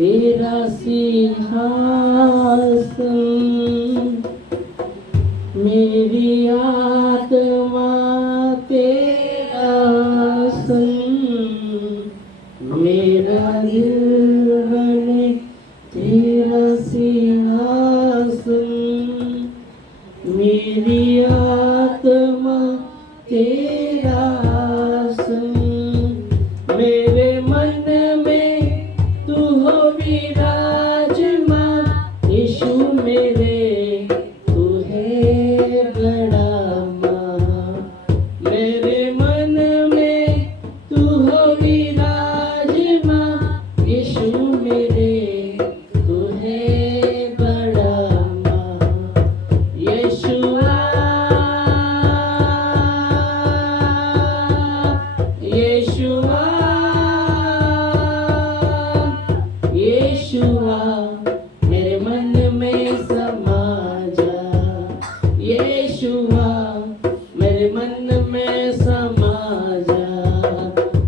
तेरा सिंहासन, मेरी आत्मा तेरा आसन, मेरा दिल बने तेरा सिंहासन, मेरी आत्मा तेरा आसन, मेरे मन में तू हो विराजमान, यीशु मेरे तू है बड़ा महान, मेरे मन में तू हो विराजमान, यीशु मेरे तू है बड़ा महान, यीशुआ यीशुआ यीशुआ मेरे मन में समा जा, यीशुआ मेरे मन में समा जा,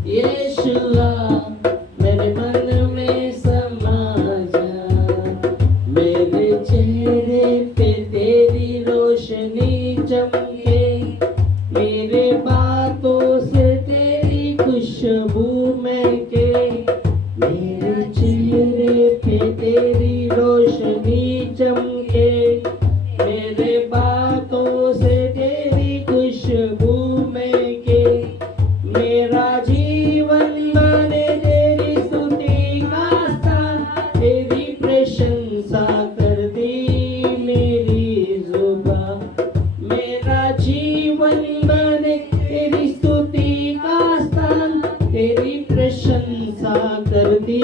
यीशुआ मेरे मन में समा जा, मेरे चेहरे पे तेरी रोशनी चमके, मेरे बातों से तेरी खुशबू महके, मेरे चेहरे पे तेरी रोशनी चमके, मेरे बातों से तेरी खुशबू महके, मेरा जीवन बने तेरी स्तुति का स्थान, तेरी प्रशंसा कर दी मेरी जुबान, मेरा जीवन बने तेरी स्तुति का स्थान, तेरी प्रशंसा कर दी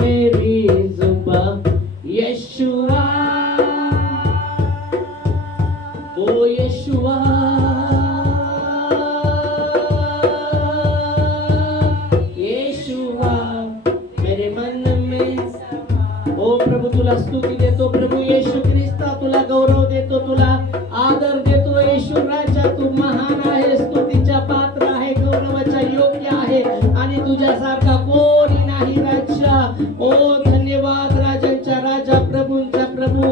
मेरी जुबान, यीशुआ ओ यीशुआ यीशुआ मेरे मन में, ओ प्रभू तुला स्तुती देतो, प्रभू येशू ख्रिस्ता तुला गौरव देतो, तुला आदर देतो, येशू राजा तू महान आहे, स्तुतीच्या पात्र आहे, गौरवाच्या योग्य आहे आणि तुझ्यासारखा कोणी नाही राजा. ओ धन्यवाद राजांच्या राजा, प्रभूंचा प्रभू,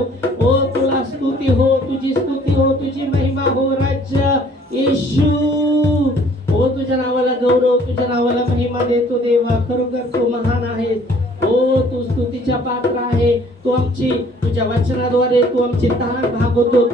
ओ तुला स्तुती हो, तुझी स्तुती हो, तुझी महिमा हो राजा येशू. ओ तुझ्या नावाला गौरव, तुझ्या नावाला महिमा देतो देवा, खरोखर तू महान आहेस. ओ तू स्तुतीच्या पात्र आहे, तू आमची तुझ्या वचनाद्वारे तू आमची तहान भागवतो,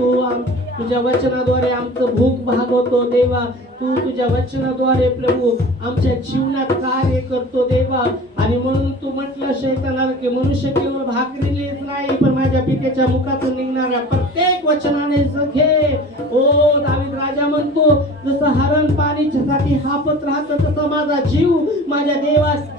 तुझ्या वचनाद्वारे आमचं भूक भागवतो देवा, तू तुझ्या वचनाद्वारे प्रभू आमच्या जीवनात कार्य करतो देवा. आणि म्हणून तू म्हटलं शैतानाला की मनुष्य केवळ भाकरीनेच नाही पण माझ्या पित्याच्या मुखातून निघणाऱ्या प्रत्येक वचनाने जगे. ओ दावीद राजा म्हणतो, जसं हरण पाणीसाठी हापत राहतं तसं माझा जीव माझ्या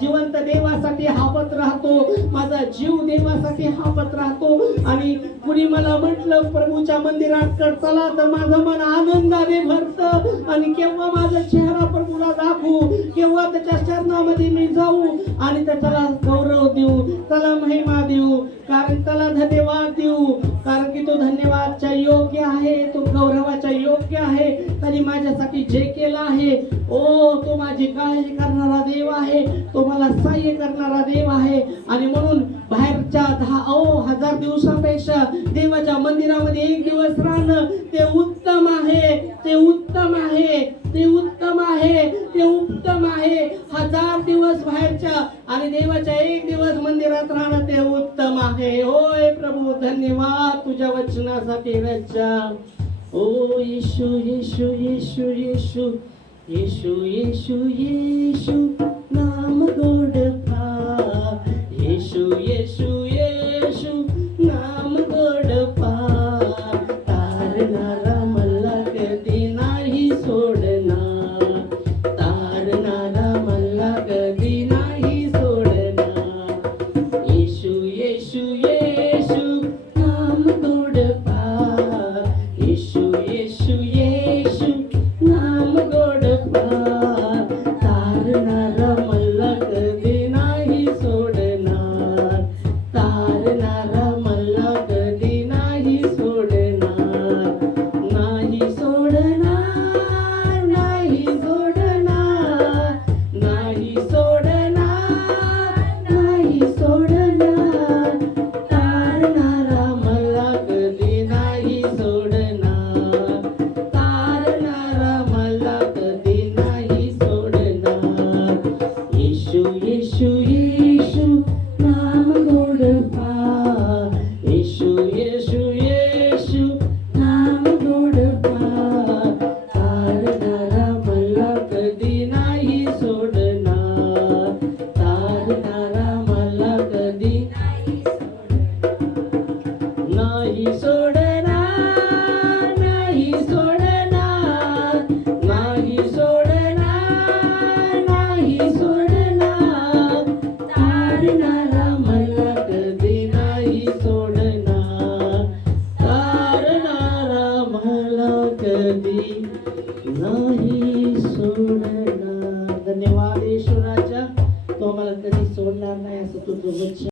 जिवंत देवासाठी हापत राहतो, माझा जीव देवासाठी हापत राहतो. आणि कुणी मला म्हटलं प्रभूच्या मंदिरात चला तर माझं मन आनंदाने भरतं, आणि केव्हा माझा चेहरा प्रभूला दाखवू, केव्हा त्याच्या चरणामध्ये मी जाऊ आणि त्याला गौरव देऊ, त्याला महिमा देऊ, कारण त्याला धन्यवाद देऊ, कारण की तो धन्यवादच्या योग्य आहे, तो गौरवाच्या योग्य आहे. त्यांनी माझ्यासाठी जे केलं आहे, ओ तो माझी काळजी करणारा देव आहे, तो मला सहाय्य करणारा देव आहे. आणि म्हणून बाहेरच्या 10,000 दिवसापेक्षा देवाच्या मंदिरामध्ये एक दिवस राहणं ते उत्तम आहे, ते उत्तम आहे, ते उत्तम आहे, ते उत्तम आहे. 1000 दिवस बाहेरच्या आणि देवाच्या एक दिवस मंदिरात राहणं ते उत्तम आहे. होय प्रभू, धन्यवाद तुझ्या वचनासाठी राजा. ओ येशू येशू येशू येशू येशू येशू येशू नाम गोड का, येशू